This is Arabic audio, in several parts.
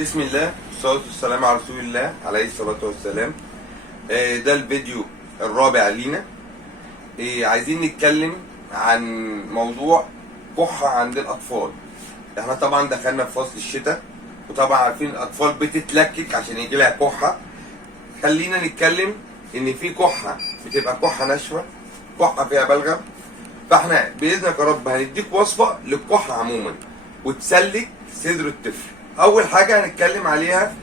بسم الله والصلاة والسلام على رسول الله عليه الصلاة والسلام. ده الفيديو الرابع لينا. عايزين نتكلم عن موضوع كحة عند الأطفال. احنا طبعا دخلنا في فصل الشتاء، وطبعا عارفين الأطفال بتتلكك عشان يجي لها كحة. خلينا نتكلم إن في كحة بتبقى كحة ناشفة، كحة فيها بلغم. فاحنا بإذنك يا رب هنديك وصفة للكحة عموما وتسلك صدر الطفل. اول حاجه هنتكلم عليها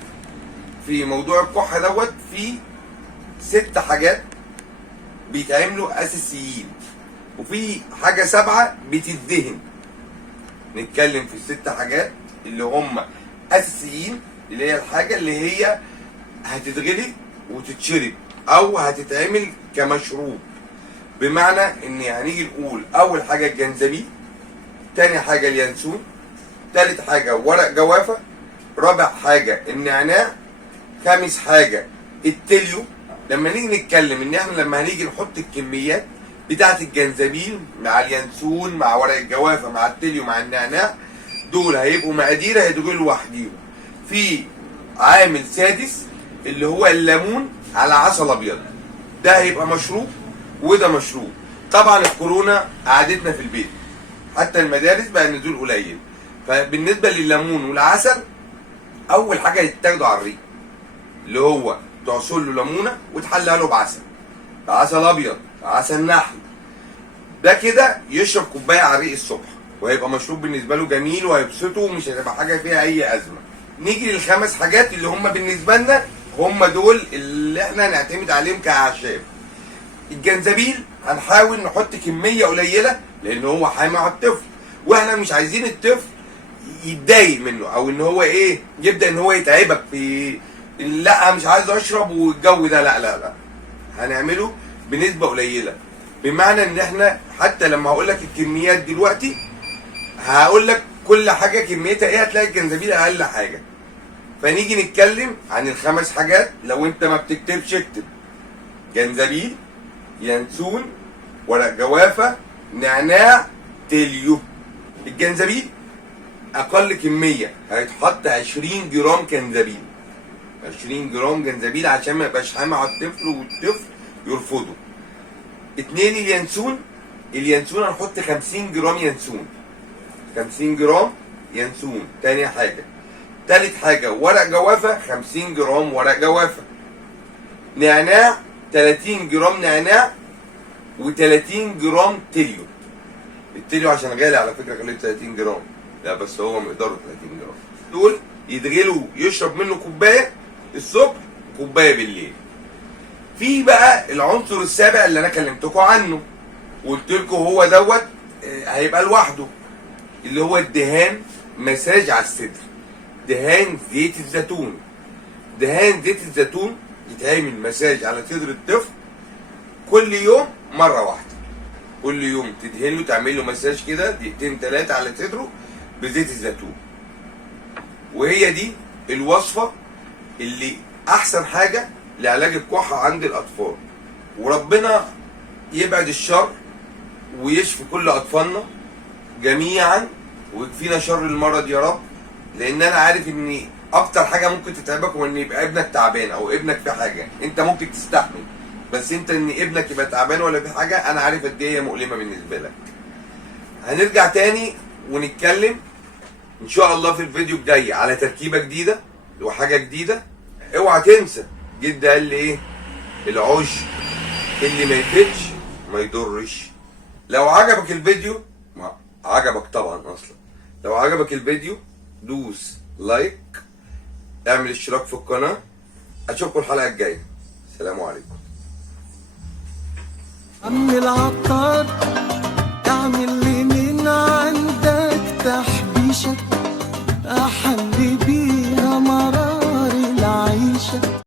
في موضوع الكحه دوت، في 6 حاجات بيتعملوا اساسيين، وفي حاجه 7 بتدهن. نتكلم في ال6 حاجات اللي هم اساسيين، اللي هي الحاجه اللي هي هتتغلي وتتشرب او هتتعمل كمشروب. بمعنى ان هنيجي نقول اول حاجه الجنزبيل، تاني حاجه اليانسون، تالت حاجة ورق جوافة، رابع حاجة النعناع، خامس حاجة التليو. لما نيجي نتكلم ان احنا لما هنيجي نحط الكميات بتاعت الجنزبيل مع اليانسون مع ورق الجوافة مع التليو مع النعناع، دول هيبقوا مقادير هيدخلوا لوحديهم. في عامل سادس اللي هو الليمون على عسل ابيض، ده هيبقى مشروب وده مشروب. طبعا الكورونا قعدتنا في البيت، حتى المدارس بقى النزول قليل. فبالنسبه لليمون والعسل، اول حاجه يتاخدوا على الريق، اللي هو تعصر له ليمونه وتحلها له بعسل ابيض، عسل نحل. ده كده يشرب كوبايه على الريق الصبح، وهيبقى مشروب بالنسبه له جميل وهيبسطه ومش هتبقى حاجه فيها اي ازمه. نيجي للخمس حاجات اللي هم بالنسبه لنا هم دول اللي احنا هنعتمد عليهم كاعشاب. الجنزبيل هنحاول نحط كميه قليله لان هو حامي على الطفل، واحنا مش عايزين الطفل يتضايق منه او ان هو يبدا ان هو يتعبك في لا مش عايز اشرب والجو ده. لا لا لا، هنعمله بنسبه قليله. بمعنى ان احنا حتى لما هقول لك الكميات دلوقتي هقول لك كل حاجه كميتها ايه، هتلاقي الجنزبيل اقل حاجه. فنيجي نتكلم عن الخمس حاجات. لو انت ما بتكتبش اكتب: جنزبيل، ينسون، ورق جوافه، نعناع، تليو. الجنزبيل اقل كميه هيتحط 20 جرام جنزبيل، 20 جرام جنزبيل عشان ما يبقاش حامي على الطفل والطفل يرفضه. 2 اليانسون هنحط 50 جرام ينسون، 50 جرام ينسون. تاني حاجه. تالت حاجه ورق جوافه، 50 جرام ورق جوافه. نعناع 30 جرام نعناع، و30 جرام تليو. التليو عشان غالي على فكره خليه 30 جرام، لا بس هو مقداره 30 جرام. دول يتغلوا يشرب منه كوبايه الصبح وكوبايه بالليل. في بقى العنصر السابع اللي انا كلمتكم عنه وقلت لكم هو دوت هيبقى لوحده، اللي هو الدهان مساج على الصدر. دهان زيت الزيتون. دهان زيت الزيتون يتعمل مساج على صدر الطفل كل يوم مره واحده. كل يوم تدهن له، تعمل له مساج كده 2 3 على صدره بزيت الزيتون. وهي دي الوصفه اللي احسن حاجه لعلاج الكحه عند الاطفال. وربنا يبعد الشر ويشفي كل اطفالنا جميعا ويكفينا شر المرض يا رب. لان انا عارف ان اكتر حاجه ممكن تتعبك هو ان يبقى ابنك تعبان او ابنك في حاجه انت ممكن تستحمل، بس انت ان ابنك يبقى تعبان ولا في حاجه انا عارف قد ايه هي مؤلمه بالنسبه لك. هنرجع تاني ونتكلم ان شاء الله في الفيديو الجاي على تركيبه جديده وحاجه جديده. اوعى تنسى جد قال لي ايه؟ العشب اللي ما يفيدش ما يضرش. لو عجبك الفيديو، ما عجبك طبعا اصلا، لو عجبك الفيديو دوس لايك، اعمل اشتراك في القناه. اشوفكم الحلقه الجايه. السلام عليكم. عم العطار اعمل لي من عندك تحبيشة